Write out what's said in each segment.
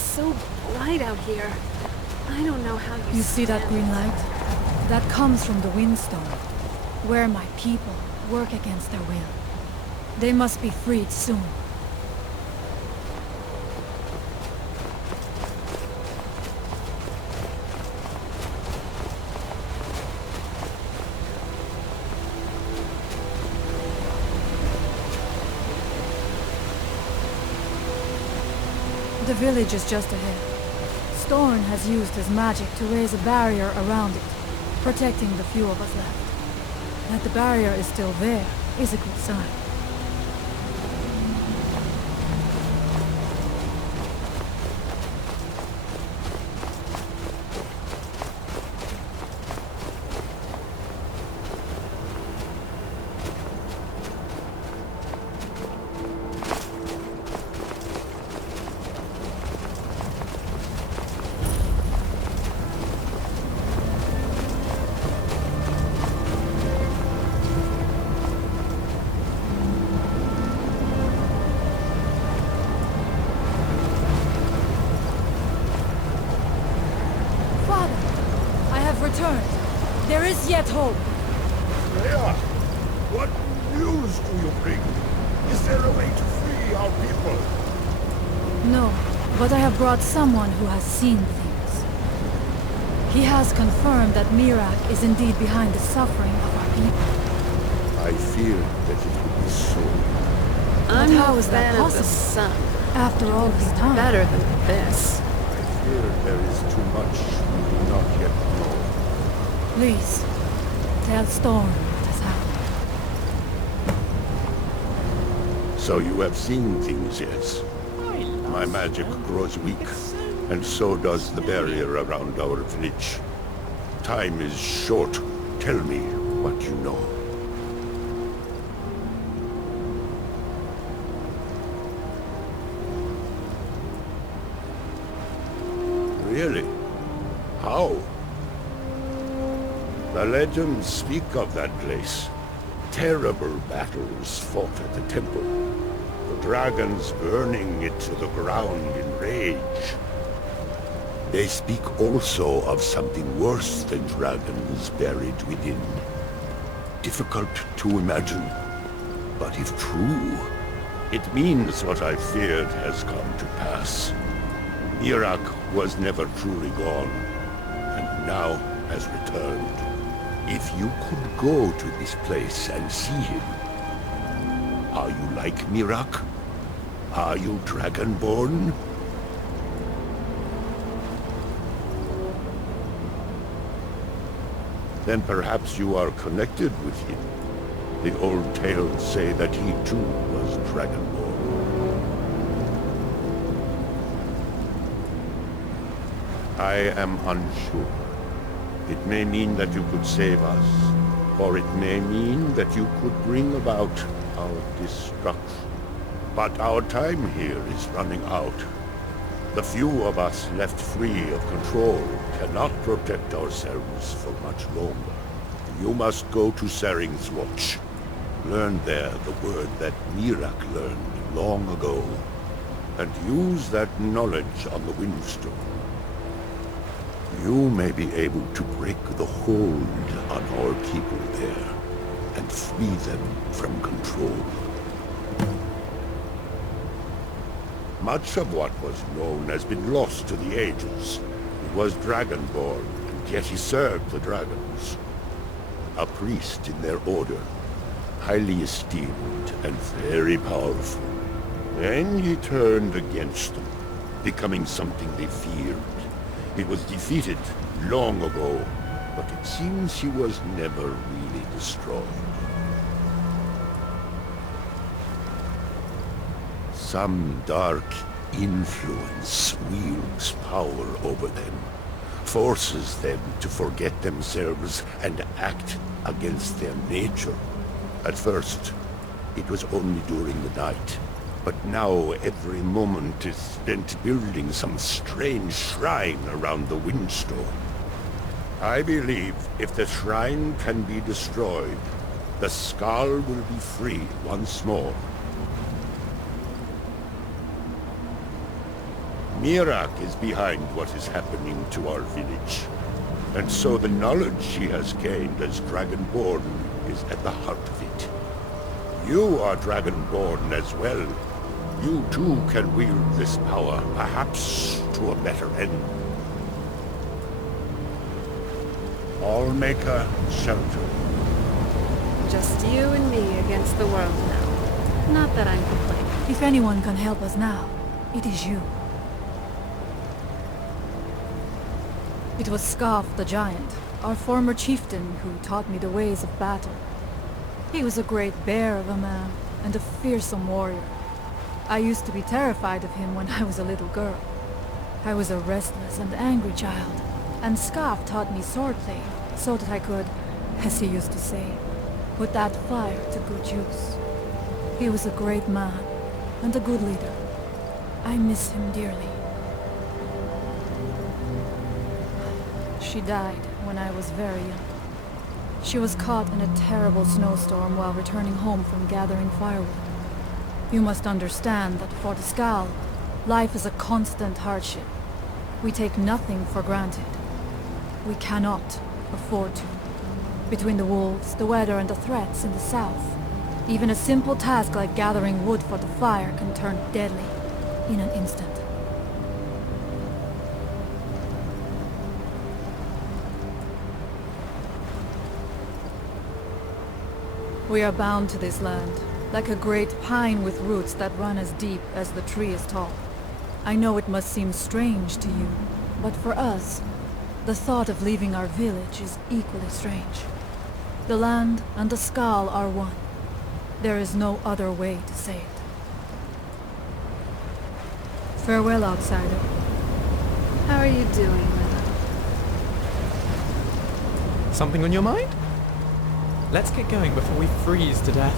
It's so bright out here. I don't know how You see that green light? That comes from the Windstone, where my people work against their will. They must be freed soon. The village is just ahead. Storn has used his magic to raise a barrier around it, protecting the few of us left. That the barrier is still there is a good sign. Returned. There is yet hope. Leia, what news do you bring? Is there a way to free our people? No, but I have brought someone who has seen things. He has confirmed that Miraak is indeed behind the suffering of our people. I feared that it would be so. I'm how is that of the possible? sun. After all this time. Better than this. I fear there is too much we do not yet know. Please, tell Storm what has happened. So you have seen things, yes? My magic grows weak, and so does the barrier around our village. Time is short. Tell me what you know. Really? How? The legends speak of that place. Terrible battles fought at the temple. The dragons burning it to the ground in rage. They speak also of something worse than dragons buried within. Difficult to imagine, but if true, it means what I feared has come to pass. Miraak was never truly gone, and now has returned. If you could go to this place and see him, are you like Miraak? Are you Dragonborn? Then perhaps you are connected with him. The old tales say that he too was Dragonborn. I am unsure. It may mean that you could save us, or it may mean that you could bring about our destruction. But our time here is running out. The few of us left free of control cannot protect ourselves for much longer. You must go to Saring's Watch. Learn there the word that Miraak learned long ago, and use that knowledge on the Windstone. You may be able to break the hold on our people there, and free them from control. Much of what was known has been lost to the ages. He was Dragonborn, and yet he served the dragons. A priest in their order, highly esteemed and very powerful. Then he turned against them, becoming something they feared. It was defeated long ago, but it seems he was never really destroyed. Some dark influence wields power over them, forces them to forget themselves and act against their nature. At first, it was only during the night. But now every moment is spent building some strange shrine around the Windstone. I believe if the shrine can be destroyed, the Skaal will be free once more. Mirak is behind what is happening to our village. And so the knowledge she has gained as Dragonborn is at the heart of it. You are Dragonborn as well. You too can wield this power, perhaps to a better end. Allmaker Shelter. Just you and me against the world now. Not that I'm complaining. If anyone can help us now, it is you. It was Skaal the Giant, our former chieftain, who taught me the ways of battle. He was a great bear of a man, and a fearsome warrior. I used to be terrified of him when I was a little girl. I was a restless and angry child, and Skaal taught me swordplay, so that I could, as he used to say, put that fire to good use. He was a great man, and a good leader. I miss him dearly. She died when I was very young. She was caught in a terrible snowstorm while returning home from gathering firewood. You must understand that for the Skaal, life is a constant hardship. We take nothing for granted. We cannot afford to. Between the wolves, the weather, and the threats in the south, even a simple task like gathering wood for the fire can turn deadly in an instant. We are bound to this land, like a great pine with roots that run as deep as the tree is tall. I know it must seem strange to you, but for us, the thought of leaving our village is equally strange. The land and the Skaal are one. There is no other way to say it. Farewell, outsider. How are you doing, Lena? Something on your mind? Let's get going before we freeze to death.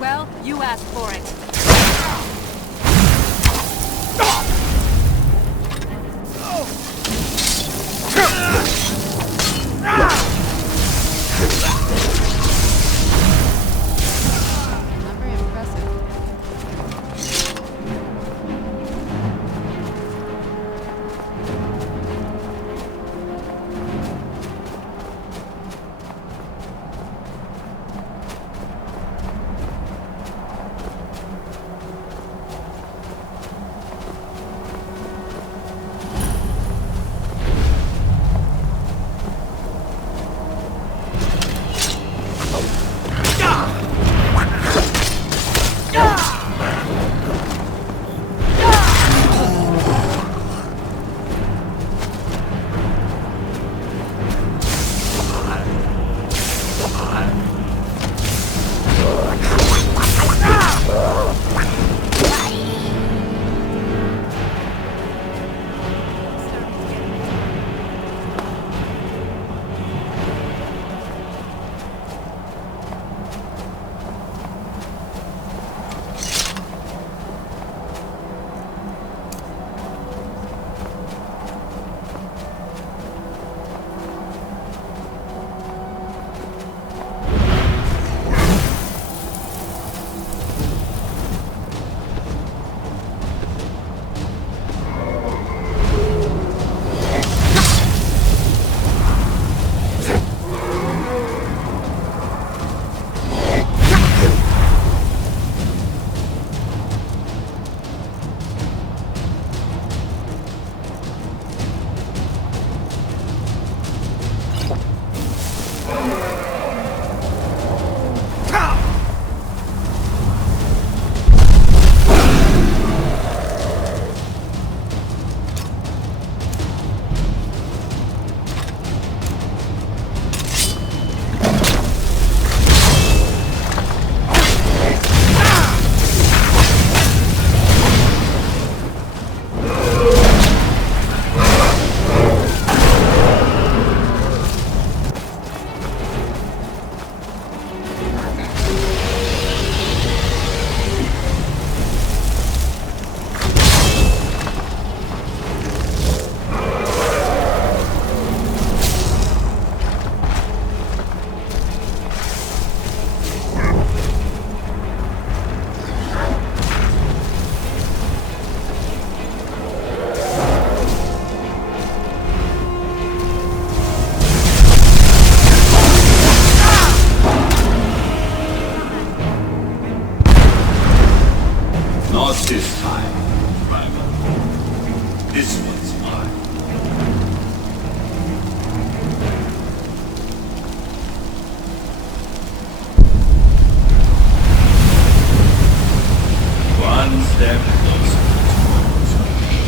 Well, you asked for it. Not very impressive. This time, rival. This one's mine. One step closer towards me.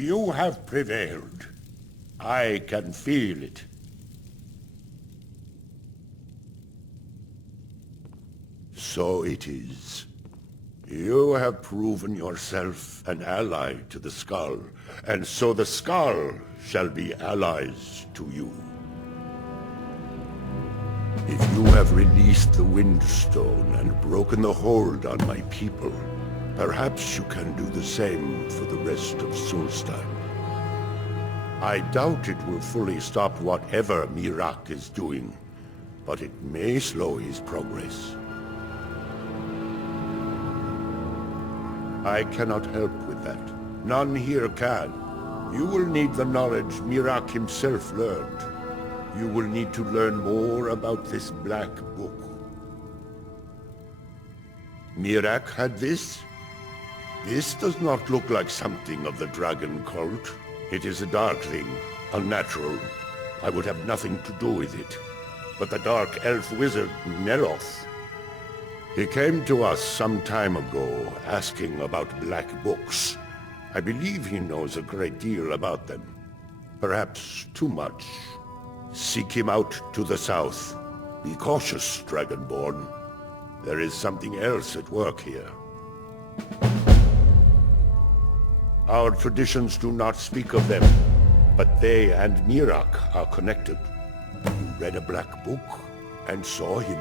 You have prevailed. I can feel it. So it is. You have proven yourself an ally to the Skaal, and so the Skaal shall be allies to you. If you have released the Windstone and broken the hold on my people, perhaps you can do the same for the rest of Solstheim. I doubt it will fully stop whatever Miraak is doing, but it may slow his progress. I cannot help with that. None here can. You will need the knowledge Miraak himself learned. You will need to learn more about this black book. Miraak had this? This does not look like something of the dragon cult. It is a dark thing, unnatural. I would have nothing to do with it. But the dark elf wizard, Neroth, he came to us some time ago, asking about black books. I believe he knows a great deal about them. Perhaps too much. Seek him out to the south. Be cautious, Dragonborn. There is something else at work here. Our traditions do not speak of them, but they and Miraak are connected. You read a black book and saw him.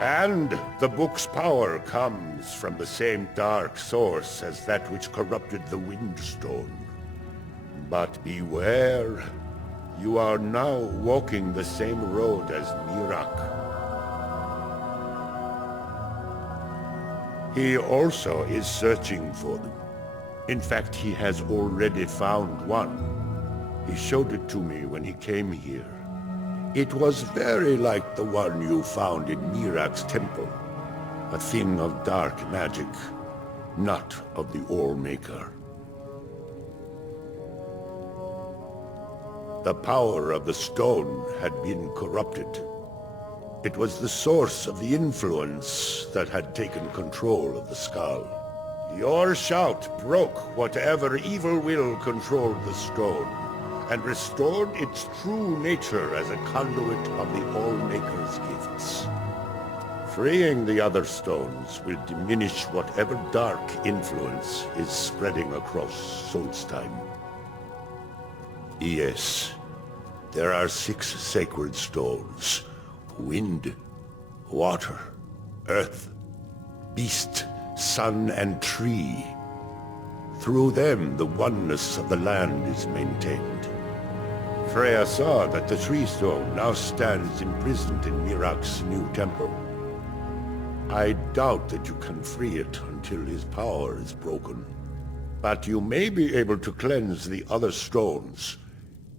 And the book's power comes from the same dark source as that which corrupted the Windstone. But beware, you are now walking the same road as Miraak. He also is searching for them. In fact, he has already found one. He showed it to me when he came here. It was very like the one you found in Miraak's temple. A thing of dark magic, not of the All-Maker. The power of the stone had been corrupted. It was the source of the influence that had taken control of the Skaal. Your shout broke whatever evil will controlled the stone, and restored its true nature as a conduit of the All-Maker's gifts. Freeing the other stones will diminish whatever dark influence is spreading across Solstheim. Yes, there are 6 sacred stones. Wind, water, earth, beast, sun, and tree. Through them, the oneness of the land is maintained. Freya saw that the tree stone now stands imprisoned in Miraak's new temple. I doubt that you can free it until his power is broken. But you may be able to cleanse the other stones.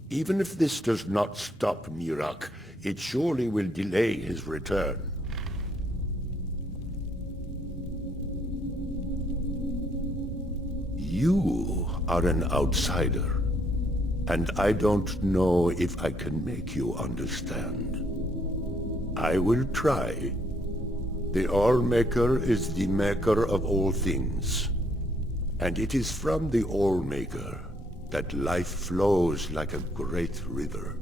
Even if this does not stop Miraak, it surely will delay his return. You are an outsider, and I don't know if I can make you understand. I will try. The All-Maker is the maker of all things, and it is from the All-Maker that life flows like a great river.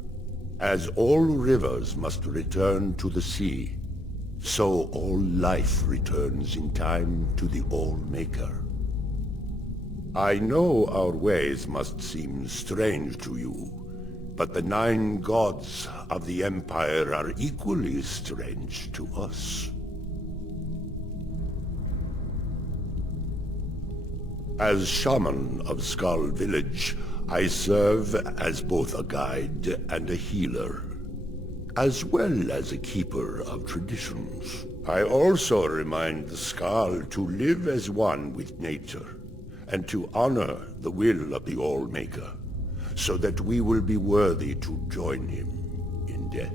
As all rivers must return to the sea, so all life returns in time to the All-Maker. I know our ways must seem strange to you, but the 9 gods of the Empire are equally strange to us. As shaman of Skaal village, I serve as both a guide and a healer, as well as a keeper of traditions. I also remind the Skaal to live as one with nature, and to honor the will of the All-Maker, so that we will be worthy to join him in death.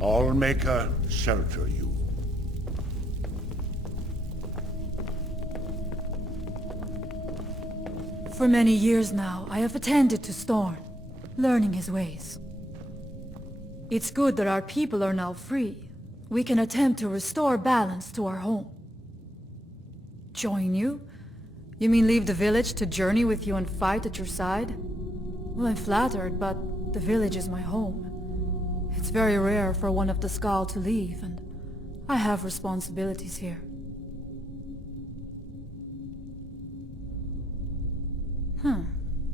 All-Maker, shelter you. For many years now, I have attended to Storn, learning his ways. It's good that our people are now free. We can attempt to restore balance to our home. Join you? You mean leave the village to journey with you and fight at your side? Well, I'm flattered, but the village is my home. It's very rare for one of the Skaal to leave, and I have responsibilities here.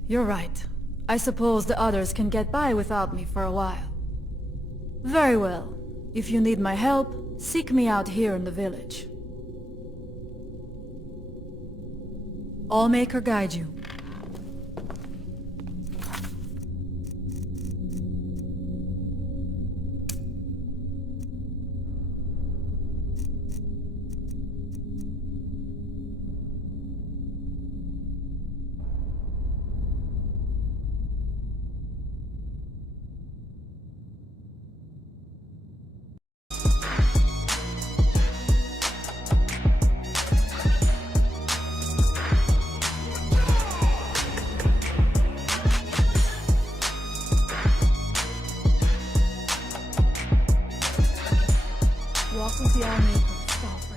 You're right. I suppose the others can get by without me for a while. Very well. If you need my help, seek me out here in the village. Allmaker guide you. Walk with the Allmaker.